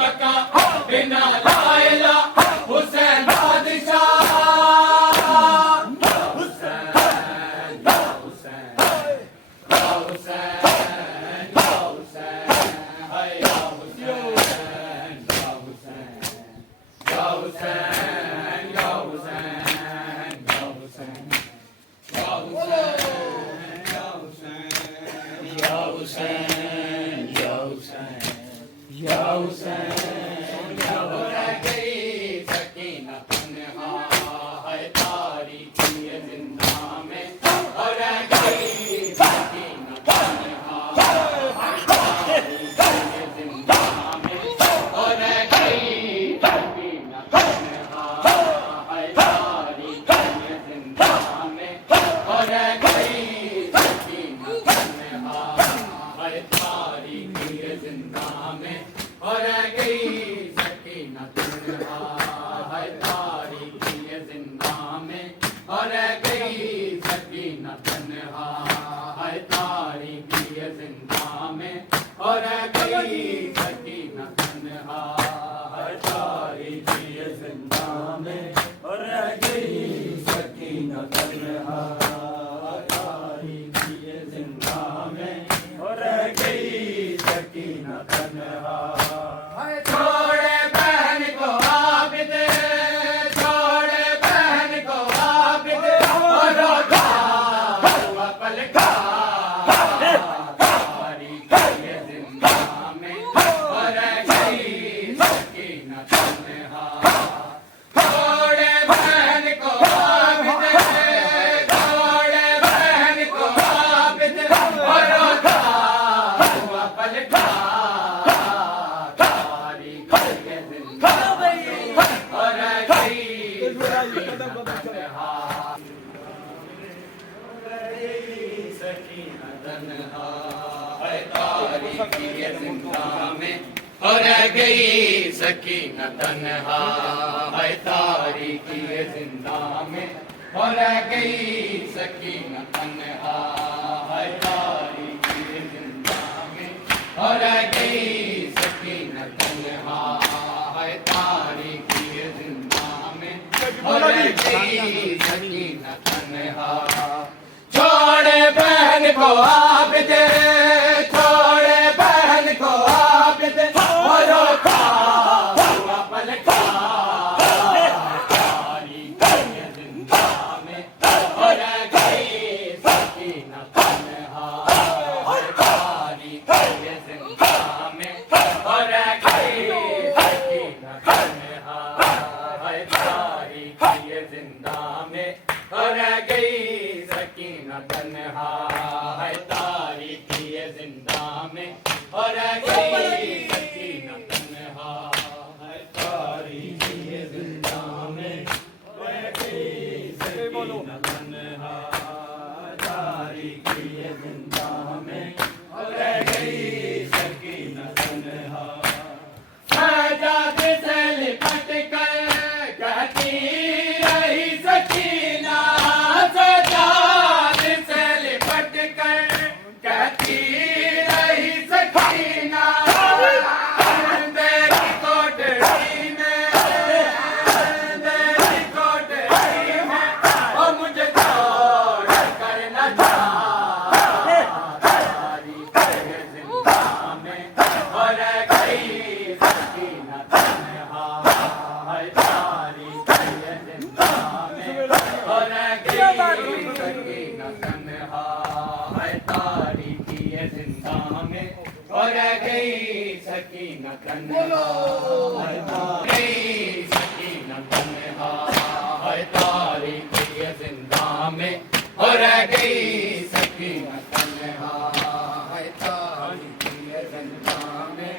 बका बिना लायला हुसैन बादशाह हुसैन या हुसैन या हुसैन या हुसैन हाय या हुसैन या हुसैन या हुसैन या हुसैन या हुसैन या हुसैन या हुसैन या हुसैन या हुसैन या हो गई सकीना तन्हा है तारीकी जिंदा में और गई सकीना तन्हा है तारीकी जिंदा में और गई सकीना तन्हा है तारीकी जिंदा में और गई सकीना तन्हा है तारीकी जिंदा में और गई सकीना तन्हा है तारीकी जिंदा में और गई सकीना तन्हा है तारीकी जिंदा में और गई सकीना तन्हा है तारीकी जिंदा में और गई सकीना तन्हा तारीकी जिंदा में और गई सकीना तन्हा छोड़े बहन को आबिद छोड़े बहन को आबिद और रोता हुआ पलटा तारीकी जिंदा में और गई सकीना तन्हा छोड़े बहन को आबिद छोड़े बहन को आबिद और रोता हुआ पलटा तारीकी जिंदा में और गई सकीना तन्हा है तारीकी जिंदा में और गई सकीना तन्हा है तारीकी जिंदा में और गई सकीना तन्हा है तारीकी जिंदा में और गई सकीना तन्हा है तारीकी जिंदा में और गई सकीना तन्हा छोड़े बहन को आबिद छोड़े बहन को आबिद और रोता हुआ पलटा तारीकी जिंदा में और गई सकीना तन्हा है तारीकी जिंदा में और गई सकीना तन्हा है तारीकी जिंदा में और गई सकीना तन्हा है तारीकी जिंदा में और गई सकीना तन्हा है तारीकी जिंदा में और गई सकीना तन्हा तारीकी जिंदा में और गई सकीना तन्हा सजाद से लिपट कर कहती रही सकीना सजाद से लिपट कर कहती रही सकीना तेरी कोठरी में तेरी कोठरी में ओ मुझे छोड़ कर न जा तारीकी जिंदा में और गई सकीना तन्हा है तारीकी जिंदा में और गई सकीना तन्हा है तारीकी जिंदा में और गई सकीना तन्हा है गई सकीना तन्हा है तारीकी जिंदा में और गई सकीना तन्हा है तारीकी जिंदा में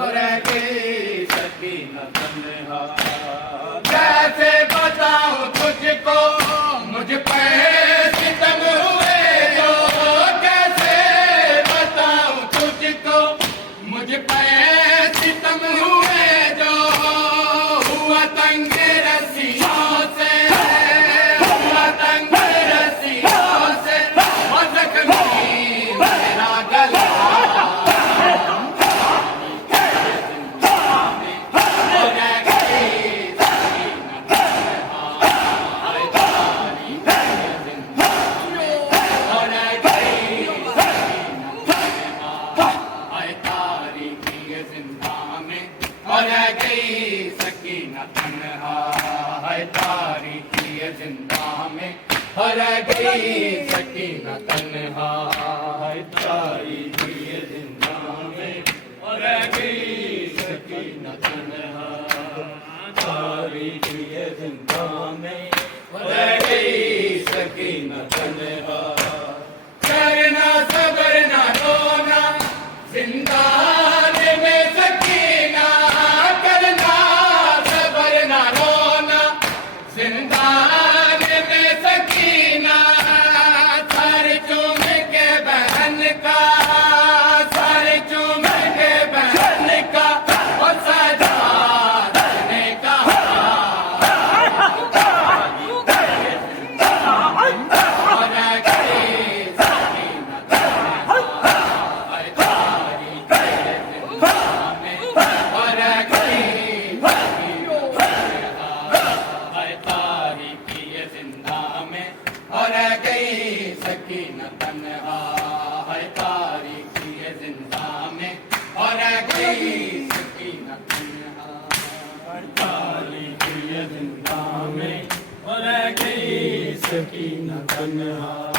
और गई सकीना तन्हा कैसे बताऊं तुझको मुझ पे सितम हुए जो कैसे बताऊं तुझको मुझ पे सितम हुए जो हुआ तंग रस्सियों से हुआ तंग रस्सियों से जख्मी मेरा गला सकीना तन्हा है तारीकी जिंदा में रह गई सकीना तन्हा है तारीकी जिंदा में रह गई सकीना तन्हा तारीकी जिंदा में रह गई सकीना तन्हा करना सबर ना रोना जिंदान में सकीना करना सबर ना रोना जिंदान में सकीना सर चूम के बहन का सर चूम के बहन का और सजाद ने कहा और गई सकीना और गई सकीना तन्हा है तारीकी जिंदा में और गई सकीना तन्हा है तारीकी जिंदा में और गई सकीना तन्हा